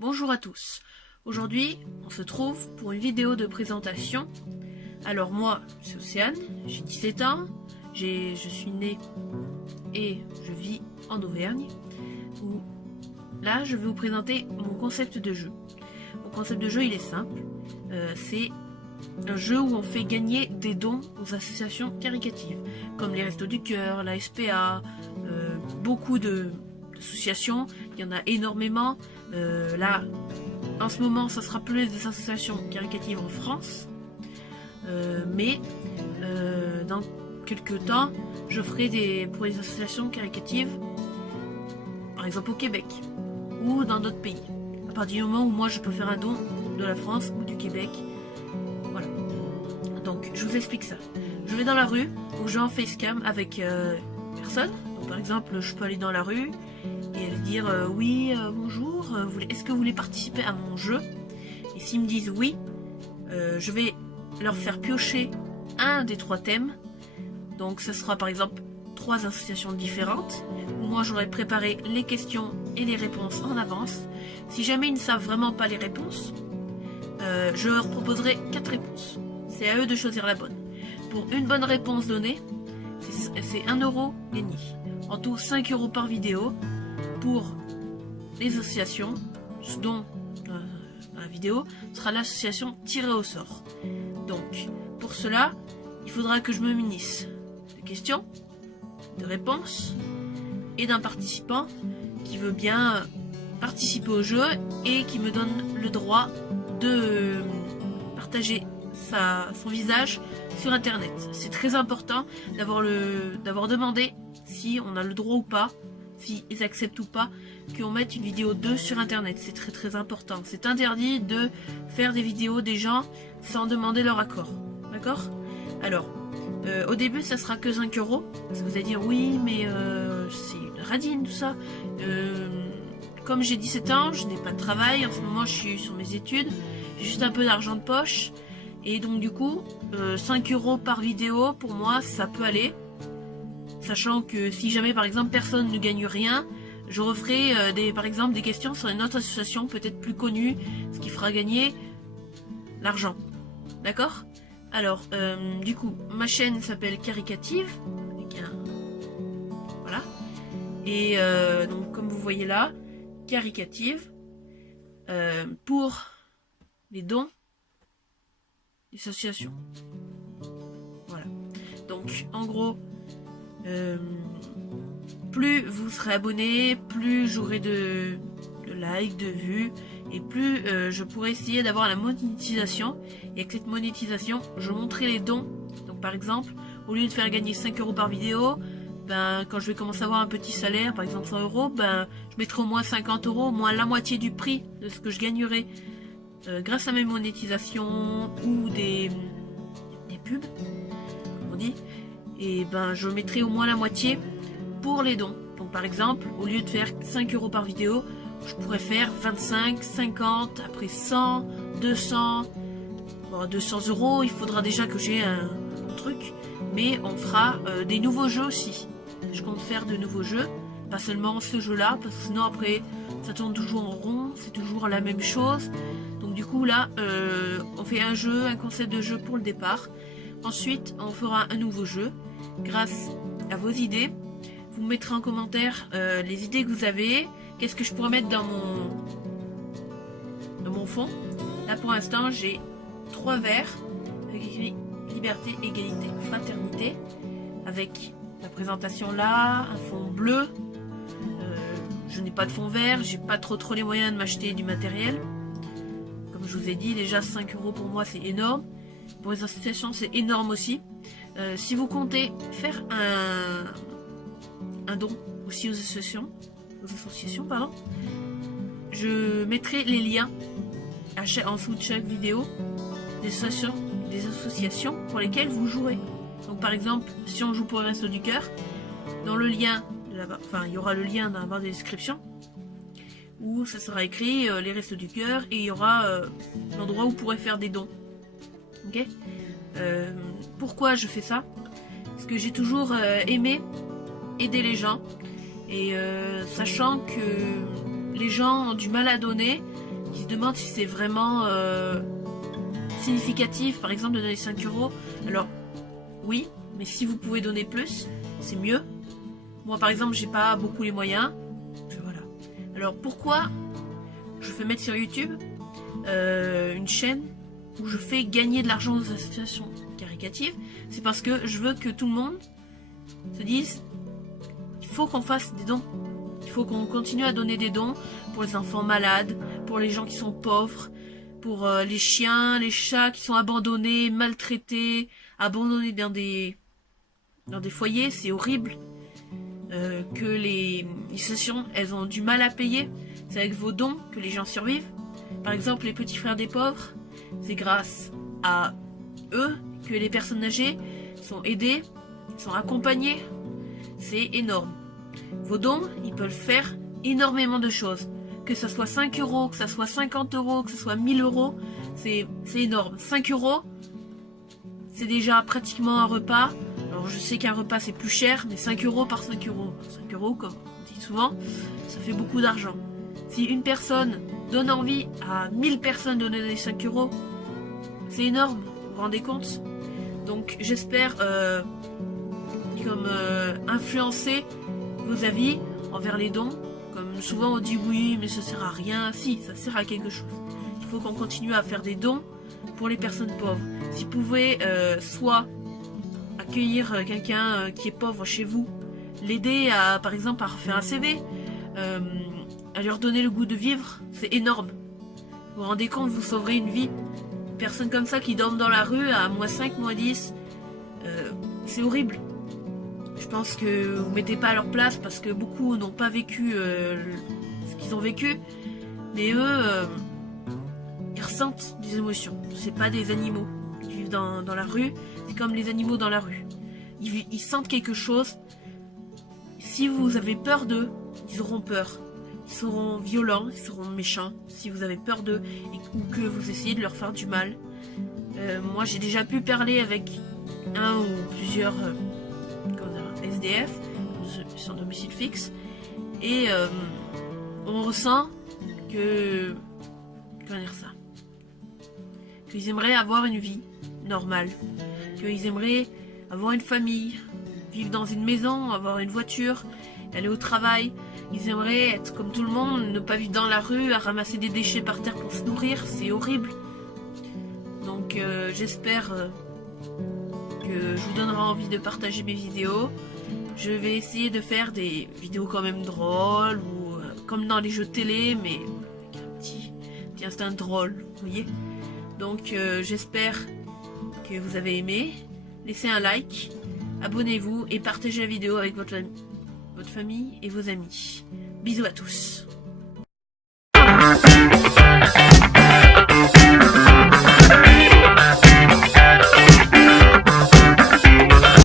Bonjour à tous. Aujourd'hui, on se trouve pour une vidéo de présentation. Alors moi, c'est Océane, j'ai 17 ans, je suis née et je vis en Auvergne. Où là, je vais vous présenter mon concept de jeu. Mon concept de jeu, il est simple. C'est un jeu où on fait gagner des dons aux associations caritatives, comme les Restos du Cœur, la SPA, beaucoup d'associations, il y en a énormément. Là, en ce moment, ça sera plus des associations caritatives en France, mais dans quelques temps, je ferai pour les associations caritatives, par exemple au Québec ou dans d'autres pays. À partir du moment où moi je peux faire un don de la France ou du Québec, voilà. Donc je vous explique ça. Je vais dans la rue ou je vais en facecam avec personne. Donc, par exemple, je peux aller dans la rue et dire oui, bonjour, est-ce que vous voulez participer à mon jeu? Et s'ils me disent oui, je vais leur faire piocher un des 3 thèmes. Donc ce sera par exemple 3 associations différentes où moi j'aurai préparé les questions et les réponses en avance. Si jamais ils ne savent vraiment pas les réponses, je leur proposerai 4 réponses. C'est à eux de choisir la bonne. Pour une bonne réponse donnée, c'est 1,5 €. En tout 5 € par vidéo pour les associations, dont la vidéo sera l'association tirée au sort. Donc pour cela, il faudra que je me munisse de questions, de réponses et d'un participant qui veut bien participer au jeu et qui me donne le droit de partager son visage sur internet. C'est très important d'avoir demandé si on a le droit ou pas, si ils acceptent ou pas qu'on mette une vidéo d'eux sur internet. C'est très très important. C'est interdit de faire des vidéos des gens sans demander leur accord. D'accord? Alors, au début ça sera que 5 €. Parce que vous allez dire oui mais c'est une radine tout ça. Comme j'ai 17 ans, je n'ai pas de travail, en ce moment je suis sur mes études, j'ai juste un peu d'argent de poche. Et donc du coup, 5 € par vidéo, pour moi ça peut aller. Sachant que si jamais par exemple personne ne gagne rien, je referai par exemple des questions sur une autre association peut-être plus connue, ce qui fera gagner l'argent. D'accord? Alors, du coup, ma chaîne s'appelle Caricative. Voilà. Et donc comme vous voyez là, Caricative, pour les dons des associations. Voilà. Donc en gros, plus vous serez abonné, plus j'aurai de likes, de vues, et plus je pourrai essayer d'avoir la monétisation. Et avec cette monétisation, je montrerai les dons. Donc par exemple, au lieu de faire gagner 5 € par vidéo, ben, quand je vais commencer à avoir un petit salaire, par exemple 100 €, ben, je mettrai au moins 50 €, au moins la moitié du prix de ce que je gagnerai grâce à mes monétisations ou des pubs, comme on dit. Et ben, je mettrai au moins la moitié pour les dons. Donc par exemple, au lieu de faire 5 € par vidéo, je pourrais faire 25, 50, après 100, 200. Bon, 200 €, il faudra déjà que j'ai un bon truc. Mais on fera des nouveaux jeux aussi. Je compte faire de nouveaux jeux, pas seulement ce jeu-là, parce que sinon après, ça tourne toujours en rond, c'est toujours la même chose. Donc du coup là, on fait un jeu, un concept de jeu pour le départ. Ensuite, on fera un nouveau jeu. Grâce à vos idées, vous mettrez en commentaire les idées que vous avez. Qu'est-ce que je pourrais mettre dans mon fond. Là pour l'instant, j'ai 3 verres avec écrit Liberté, Égalité, Fraternité, avec la présentation là, un fond bleu. Je n'ai pas de fond vert, j'ai pas trop les moyens de m'acheter du matériel. Comme je vous ai dit, déjà 5 € pour moi c'est énorme. Pour les associations c'est énorme aussi. Si vous comptez faire un don aussi aux associations, pardon, je mettrai les liens en dessous de chaque vidéo des associations pour lesquelles vous jouerez. Donc par exemple, si on joue pour les Restos du Cœur, dans le lien, il y aura le lien dans la barre de description où ça sera écrit les Restos du Cœur et il y aura l'endroit où vous pourrez faire des dons. Ok? Pourquoi je fais ça? Parce que j'ai toujours aimé aider les gens et sachant que les gens ont du mal à donner, qui se demandent si c'est vraiment significatif, par exemple, de donner 5 euros. Alors, oui, mais si vous pouvez donner plus, c'est mieux. Moi, par exemple, j'ai pas beaucoup les moyens. Voilà. Alors, pourquoi je fais mettre sur YouTube une chaîne où je fais gagner de l'argent aux associations caritatives? C'est parce que je veux que tout le monde se dise il faut qu'on fasse des dons. Il faut qu'on continue à donner des dons pour les enfants malades, pour les gens qui sont pauvres, pour les chiens, les chats qui sont abandonnés, maltraités, abandonnés dans des foyers. C'est horrible que les associations, elles ont du mal à payer. C'est avec vos dons que les gens survivent. Par exemple, les petits frères des pauvres, c'est grâce à eux que les personnes âgées sont aidées, sont accompagnées. C'est énorme. Vos dons, ils peuvent faire énormément de choses. Que ce soit 5 euros, que ce soit 50 euros, que ce soit 1000 euros, c'est énorme. 5 euros, c'est déjà pratiquement un repas. Alors je sais qu'un repas c'est plus cher, mais 5 euros par 5 euros. 5 euros, comme on dit souvent, ça fait beaucoup d'argent. Si une personne donne envie à 1000 personnes de donner 5 euros, c'est énorme, vous vous rendez compte? Donc j'espère influencer vos avis envers les dons. Comme souvent on dit oui mais ça sert à rien. Si, ça sert à quelque chose. Il faut qu'on continue à faire des dons pour les personnes pauvres. Si vous pouvez soit accueillir quelqu'un qui est pauvre chez vous, l'aider à, par exemple, à refaire un CV, à lui redonner le goût de vivre, c'est énorme. Vous vous rendez compte, vous sauverez une vie. Une personne comme ça qui dorment dans la rue à -5, -10, c'est horrible. Je pense que vous ne mettez pas à leur place parce que beaucoup n'ont pas vécu ce qu'ils ont vécu. Mais eux, ils ressentent des émotions. C'est pas des animaux qui vivent dans la rue. C'est comme les animaux dans la rue. Ils sentent quelque chose. Si vous avez peur d'eux, ils auront peur. Ils seront violents, ils seront méchants. Si vous avez peur d'eux ou que vous essayez de leur faire du mal. Moi, j'ai déjà pu parler avec un ou plusieurs SDF, sans domicile fixe, et on ressent que, comment dire ça, qu'ils aimeraient avoir une vie normale, qu'ils aimeraient avoir une famille, vivre dans une maison, avoir une voiture, aller au travail. Ils aimeraient être comme tout le monde, ne pas vivre dans la rue, à ramasser des déchets par terre pour se nourrir. C'est horrible. Donc j'espère que je vous donnerai envie de partager mes vidéos. Je vais essayer de faire des vidéos quand même drôles, ou comme dans les jeux de télé, mais avec un petit instinct drôle, vous voyez. Donc j'espère que vous avez aimé. Laissez un like, abonnez-vous et partagez la vidéo avec votre famille et vos amis. Bisous à tous.